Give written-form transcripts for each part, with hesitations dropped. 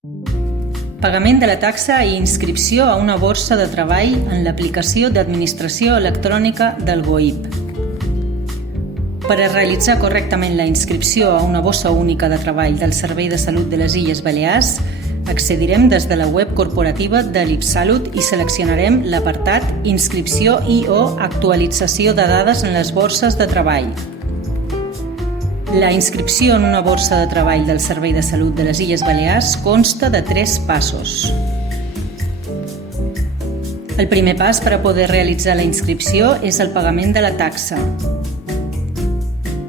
Pagament de la taxa i inscripció a una borsa de treball en l'aplicació d'administració electrònica del BOIP. Per a realitzar correctament la inscripció a una bossa única de treball del Servei de Salut de les Illes Balears, accedirem des de la web corporativa de l'IPSalut i seleccionarem l'apartat Inscripció i/o actualització de dades en les borses de treball. La inscripció en una borsa de treball del Servei de Salut de les Illes Balears consta de 3 passos. El primer pas per a poder realitzar la inscripció és el pagament de la taxa.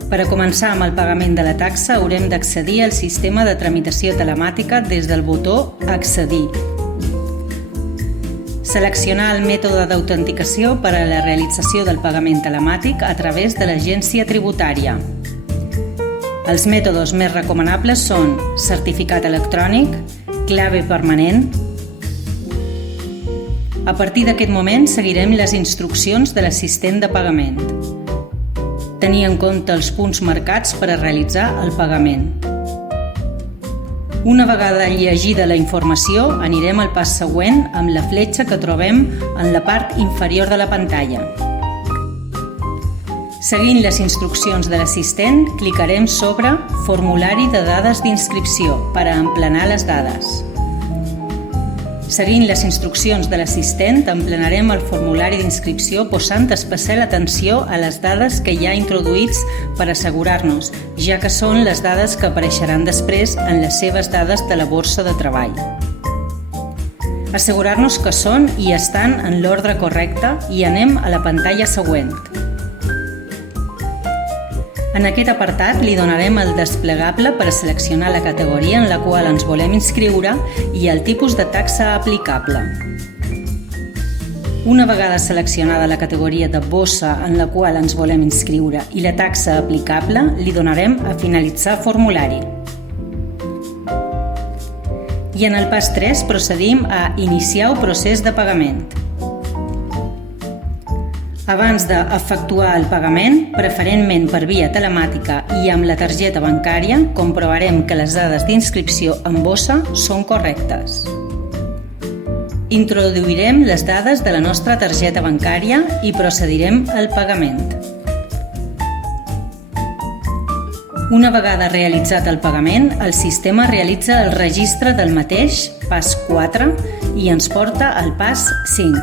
Per a començar amb el pagament de la taxa haurem d'accedir al sistema de tramitació telemàtica des del botó Accedir. Seleccionar el mètode d'autenticació per a la realització del pagament telemàtic a través de l'agència tributària. Els mètodes més recomanables són certificat electrònic, clave permanent. A partir d'aquest moment seguirem les instruccions de l'assistent de pagament. Tenir en compte els punts marcats per a realitzar el pagament. Una vegada llegida la informació, anirem al pas següent amb la fletxa que trobem en la part inferior de la pantalla. Seguint les instruccions de l'assistent, clicarem sobre Formulari de dades d'inscripció per a emplenar les dades. Seguint les instruccions de l'assistent, emplenarem el formulari d'inscripció posant especial atenció a les dades que hi ha introduïts per assegurar-nos, ja que són les dades que apareixeran després en les seves dades de la borsa de treball. Assegurar-nos que són i estan en l'ordre correcte i anem a la pantalla següent. En aquest apartat li donarem el desplegable per a seleccionar la categoria en la qual ens volem inscriure i el tipus de taxa aplicable. Una vegada seleccionada la categoria de bossa en la qual ens volem inscriure i la taxa aplicable, li donarem a finalitzar formulari. I en el pas 3 procedim a iniciar el procés de pagament. Abans d'efectuar el pagament, preferentment per via telemàtica i amb la targeta bancària, comprovarem que les dades d'inscripció en bossa són correctes. Introduirem les dades de la nostra targeta bancària i procedirem al pagament. Una vegada realitzat el pagament, el sistema realitza el registre del mateix, pas 4, i ens porta al pas 5.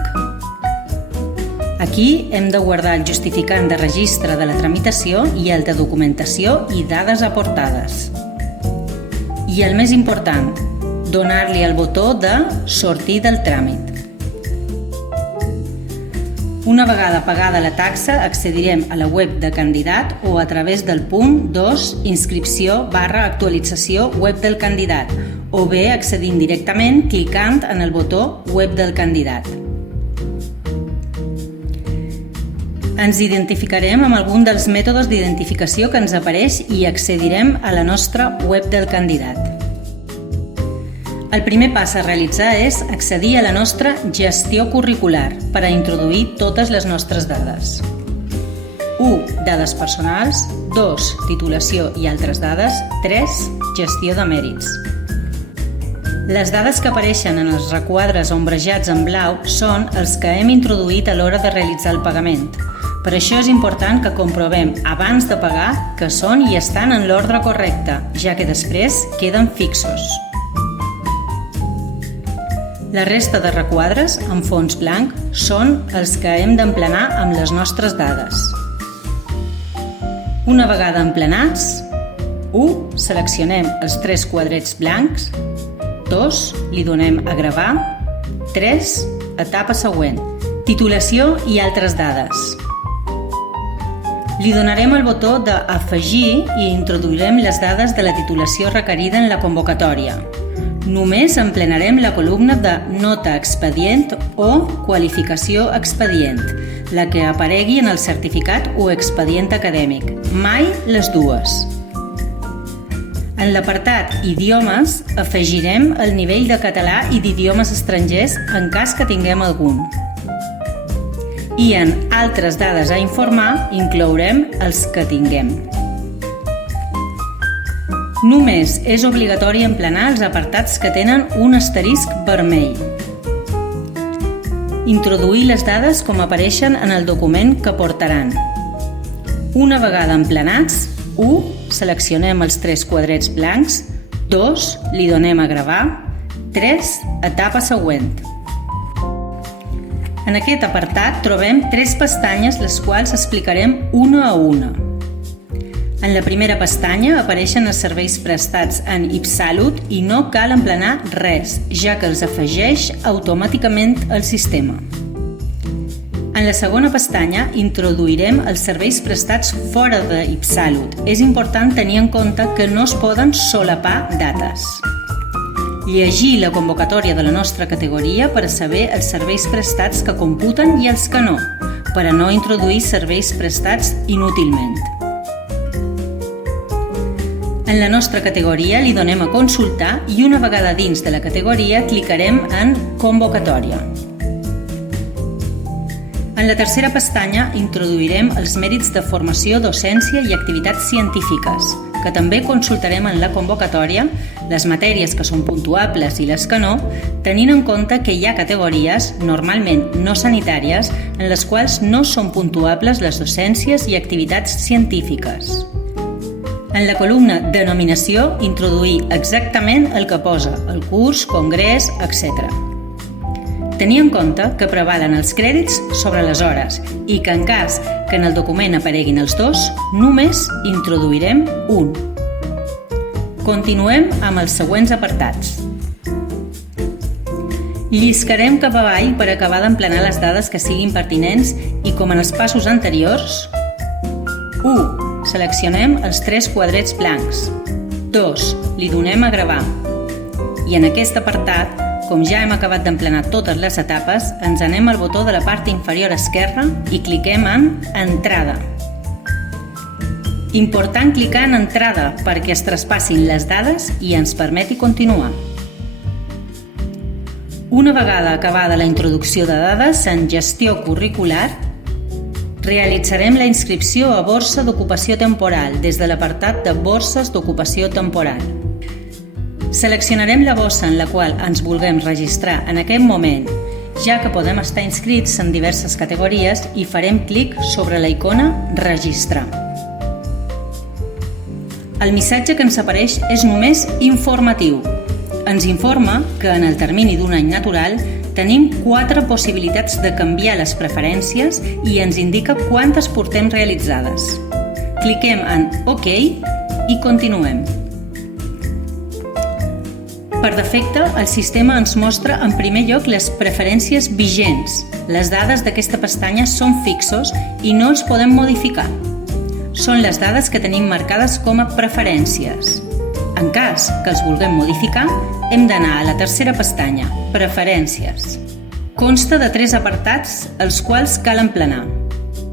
Aquí hem de guardar el justificant de registre de la tramitació i el de documentació i dades aportades. I el més important, donar-li el botó de sortir del tràmit. Una vegada pagada la taxa, accedirem a la web de candidat o a través del punt 2 inscripció/actualització web del candidat o bé accedint directament clicant en el botó web del candidat. Ens identificarem amb algun dels mètodes d'identificació que ens apareix i accedirem a la nostra web del candidat. El primer pas a realitzar és accedir a la nostra gestió curricular per a introduir totes les nostres dades. 1. Dades personals. 2. Titulació i altres dades. 3. Gestió de mèrits. Les dades que apareixen en els requadres ombrejats en blau són els que hem introduït a l'hora de realitzar el pagament. Per això és important que comprovem abans de pagar que són i estan en l'ordre correcte, ja que després queden fixos. La resta de requadres, en fons blanc, són els que hem d'emplenar amb les nostres dades. Una vegada emplenats, 1. Seleccionem els 3 quadrets blancs. 2. Li donem a gravar. 3. Etapa següent. Titulació i altres dades. Li donarem el botó d'afegir i introduirem les dades de la titulació requerida en la convocatòria. Només emplenarem la columna de nota expedient o qualificació expedient, la que aparegui en el certificat o expedient acadèmic, mai les dues. En l'apartat Idiomes afegirem el nivell de català i d'idiomes estrangers en cas que tinguem algun. I en altres dades a informar inclourem els que tinguem. Només és obligatori emplenar els apartats que tenen un asterisc vermell. Introduir les dades com apareixen en el document que portaran. Una vegada emplenats, 1. Seleccionem els 3 quadrets blancs, 2. Li donem a gravar, 3. Etapa següent. En aquest apartat trobem 3 pestanyes, les quals explicarem una a una. En la primera pestanya apareixen els serveis prestats en IPSALUT i no cal emplenar res, ja que els afegeix automàticament el sistema. En la segona pestanya introduirem els serveis prestats fora de IPSALUT. És important tenir en compte que no es poden solapar dates. Llegir la convocatòria de la nostra categoria per a saber els serveis prestats que computen i els que no, per a no introduir serveis prestats inútilment. En la nostra categoria li donem a consultar i una vegada dins de la categoria clicarem en Convocatòria. En la tercera pestanya introduirem els mèrits de formació, docència i activitats científiques, que també consultarem en la convocatòria, les matèries que són puntuables i les que no, tenint en compte que hi ha categories, normalment no sanitàries, en les quals no són puntuables les docències i activitats científiques. En la columna Denominació, introduir exactament el que posa, el curs, congrés, etc. Tenir en compte que prevalen els crèdits sobre les hores i que en cas que en el document apareguin els dos, només introduirem un. Continuem amb els següents apartats. Lliscarem cap avall per acabar d'emplenar les dades que siguin pertinents i, com en els passos anteriors, 1. Seleccionem els 3 quadrets blancs. 2. Li donem a gravar. I en aquest apartat, com ja hem acabat d'emplenar totes les etapes, ens anem al botó de la part inferior esquerra i cliquem en Entrada. Important clicar en Entrada perquè es traspassin les dades i ens permeti continuar. Una vegada acabada la introducció de dades en Gestió curricular, realitzarem la inscripció a Borsa d'Ocupació Temporal des de l'apartat de Borses d'Ocupació Temporal. Seleccionarem la bossa en la qual ens vulguem registrar en aquest moment, ja que podem estar inscrits en diverses categories i farem clic sobre la icona Registrar. El missatge que ens apareix és només informatiu. Ens informa que en el termini d'un any natural tenim 4 possibilitats de canviar les preferències i ens indica quantes portem realitzades. Cliquem en OK i continuem. Per defecte, el sistema ens mostra en primer lloc les preferències vigents. Les dades d'aquesta pestanya són fixos i no els podem modificar. Són les dades que tenim marcades com a preferències. En cas que els vulguem modificar, hem d'anar a la tercera pestanya, Preferències. Consta de 3 apartats, els quals cal emplenar.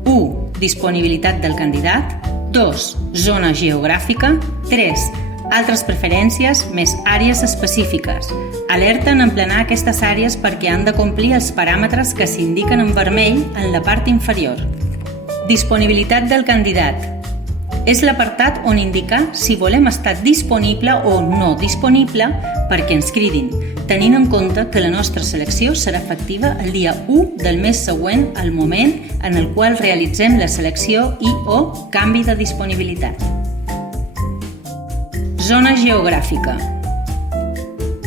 1. Disponibilitat del candidat. 2. Zona geogràfica. 3. Altres preferències més àrees específiques. Alerta en emplenar aquestes àrees perquè han de complir els paràmetres que s'indiquen en vermell en la part inferior. Disponibilitat del candidat. És l'apartat on indicar si volem estar disponible o no disponible perquè ens cridin, tenint en compte que la nostra selecció serà efectiva el dia 1 del mes següent al moment en el qual realitzem la selecció i o canvi de disponibilitat. Zona geogràfica.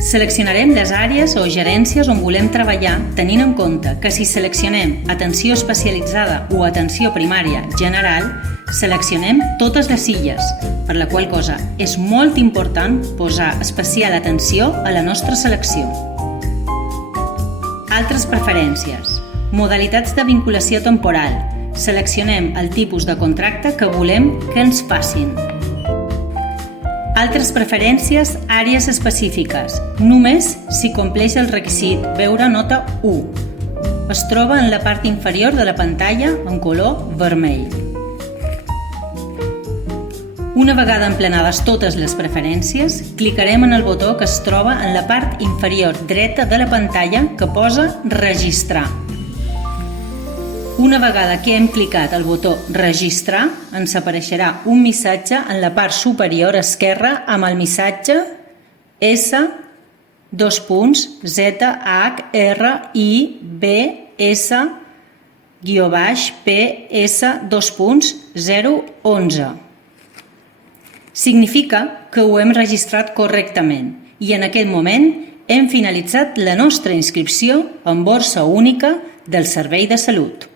Seleccionarem les àrees o gerències on volem treballar, tenint en compte que si seleccionem atenció especialitzada o atenció primària general, seleccionem totes les illes, per la qual cosa és molt important posar especial atenció a la nostra selecció. Altres preferències. Modalitats de vinculació temporal. Seleccionem el tipus de contracte que volem que ens facin. Altres preferències, àrees específiques. Només si compleix el requisit veure nota 1. Es troba en la part inferior de la pantalla en color vermell. Una vegada emplenades totes les preferències, clicarem en el botó que es troba en la part inferior dreta de la pantalla que posa Registrar. Una vegada que hem clicat el botó Registrar, ens apareixerà un missatge en la part superior esquerra amb el missatge S:/PS-PS-PS-011. Significa que ho hem registrat correctament i en aquest moment hem finalitzat la nostra inscripció en Borsa Única del Servei de Salut.